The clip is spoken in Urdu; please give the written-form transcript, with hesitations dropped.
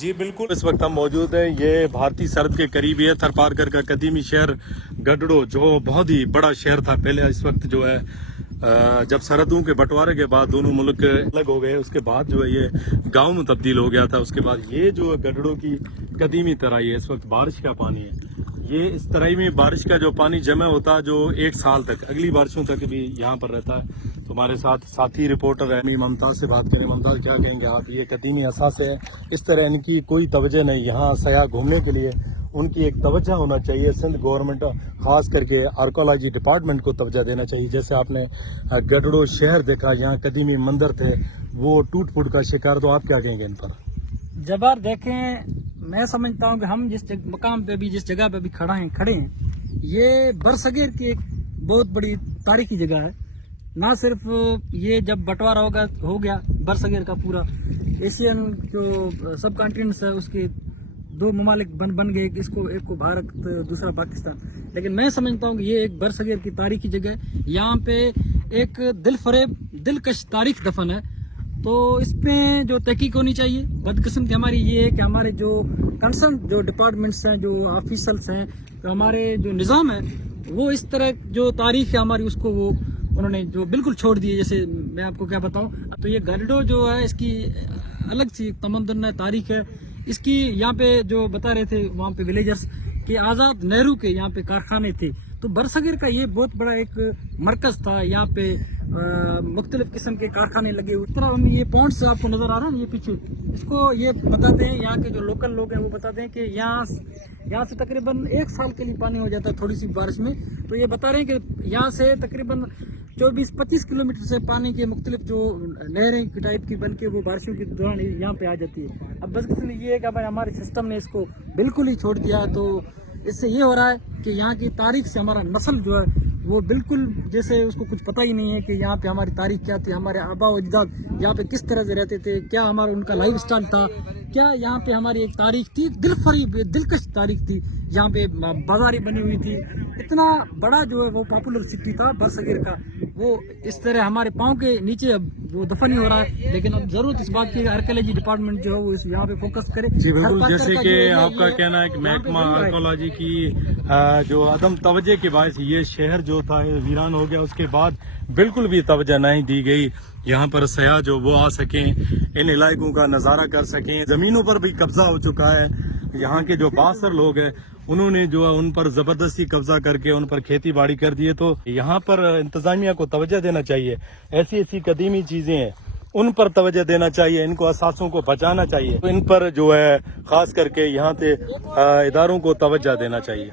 جی بالکل، اس وقت ہم موجود ہیں یہ بھارتی سرحد کے قریب ہے تھرپارکر کا قدیمی شہر گڈڑو، جو بہت ہی بڑا شہر تھا پہلے. اس وقت جو ہے جب سرحدوں کے بٹوارے کے بعد دونوں ملک الگ ہو گئے، اس کے بعد جو ہے یہ گاؤں میں تبدیل ہو گیا تھا. اس کے بعد یہ جو گڈڑو کی قدیمی ترائی ہے، اس وقت بارش کا پانی ہے. یہ اس ترائی میں بارش کا جو پانی جمع ہوتا ہے جو 1 سال تک، اگلی بارشوں تک بھی یہاں پر رہتا ہے. تو ہمارے ساتھ ساتھی رپورٹر ہے ممتاز سے بات کریں. ممتاز، کیا کہیں گے آپ؟ یہ قدیمی اثاثے ہے، اس طرح ان کی کوئی توجہ نہیں. یہاں سیاح گھومنے کے لیے ان کی ایک توجہ ہونا چاہیے. سندھ گورنمنٹ خاص کر کے آرکیولوجی ڈپارٹمنٹ کو توجہ دینا چاہیے. جیسے آپ نے گڈڑو شہر دیکھا، یہاں قدیمی مندر تھے، وہ ٹوٹ پھوٹ کا شکار. تو آپ کیا کہیں گے ان پر؟ جبار دیکھیں، میں سمجھتا ہوں کہ ہم جس مقام پہ بھی، جس جگہ پہ بھی کھڑے ہیں، یہ برصغیر کی ایک بہت بڑی تاریخی جگہ ہے. نہ صرف یہ جب بٹوارا ہو گیا برصغیر کا، پورا ایشین جو سب کانٹیننٹس ہے اس کے 2 ممالک بن گئے، ایک کو بھارت، دوسرا پاکستان. لیکن میں سمجھتا ہوں کہ یہ ایک برصغیر کی تاریخی جگہ ہے. یہاں پہ ایک دل فریب، دلکش تاریخ دفن ہے. تو اس پہ جو تحقیق ہونی چاہیے. بدقسمتی ہماری یہ ہے کہ ہمارے جو کنسرن جو ڈپارٹمنٹس ہیں، جو آفیسرس ہیں، جو ہمارے جو نظام ہے، وہ اس طرح جو تاریخ ہے ہماری، اس کو وہ انہوں نے جو بالکل چھوڑ دی ہے. جیسے میں آپ کو کیا بتاؤں، تو یہ گڈڑو جو ہے اس کی الگ سی تمدن ہے، تاریخ ہے اس کی. یہاں پہ جو بتا رہے تھے وہاں پہ ولیجرز کہ آزاد نہرو کے یہاں پہ کارخانے تھے. تو برصغیر کا یہ بہت بڑا ایک مرکز تھا. یہاں پہ مختلف قسم کے کارخانے لگے ہوئے. اس طرح ہم یہ پوائنٹس آپ کو نظر آ رہا ہے نا، یہ پیچھے، اس کو یہ بتاتے ہیں، یہاں کے جو لوکل لوگ ہیں وہ بتاتے ہیں کہ یہاں سے تقریباً 1 سال کے لیے پانی ہو جاتا ہے تھوڑی سی بارش میں. تو یہ بتا رہے ہیں کہ یہاں سے تقریباً 24-25 کلومیٹر سے پانی کے مختلف جو نہریں ٹائپ کی بن کے وہ بارشوں کے دوران یہاں پہ آ جاتی ہے. اب بس یہ ہے کہ ہمارے سسٹم نے اس کو بالکل ہی چھوڑ دیا ہے. تو اس سے یہ ہو رہا ہے کہ یہاں کی تاریخ سے ہمارا نسل جو ہے وہ بالکل جیسے اس کو کچھ پتہ ہی نہیں ہے کہ یہاں پہ ہماری تاریخ کیا تھی، ہمارے آبا و اجداد یہاں پہ کس طرح سے رہتے تھے، کیا ہمارا ان کا لائف سٹائل تھا، کیا یہاں پہ ہماری ایک تاریخ تھی، دل فریب دلکش تاریخ تھی. یہاں پہ بازاریں بنی ہوئی تھی. اتنا بڑا جو ہے وہ پاپولر سٹی تھا برصغیر کا. وہ اس طرح ہمارے پاؤں کے نیچے اب وہ دفن ہی ہو رہا ہے. لیکن اب ضرورت اس بات کی آرکیولوجی ڈپارٹمنٹ جو ہے وہ یہاں پہ فوکس کرے. جی بالکل، جیسے کہ آپ کا کہنا ہے کہ محکمہ آرکیولوجی کی جو عدم توجہ کے باعث یہ شہر جو تھا ویران ہو گیا. اس کے بعد بالکل بھی توجہ نہیں دی گئی یہاں پر سیاح جو وہ آ سکیں، ان علاقوں کا نظارہ کر سکیں. زمینوں پر بھی قبضہ ہو چکا ہے. یہاں کے جو بااثر لوگ ہیں انہوں نے جو ہے ان پر زبردستی قبضہ کر کے ان پر کھیتی باڑی کر دی ہے. تو یہاں پر انتظامیہ کو توجہ دینا چاہیے. ایسی قدیمی چیزیں ہیں ان پر توجہ دینا چاہیے، ان کو اثاثوں کو بچانا چاہیے. ان پر جو ہے خاص کر کے یہاں پہ اداروں کو توجہ دینا چاہیے.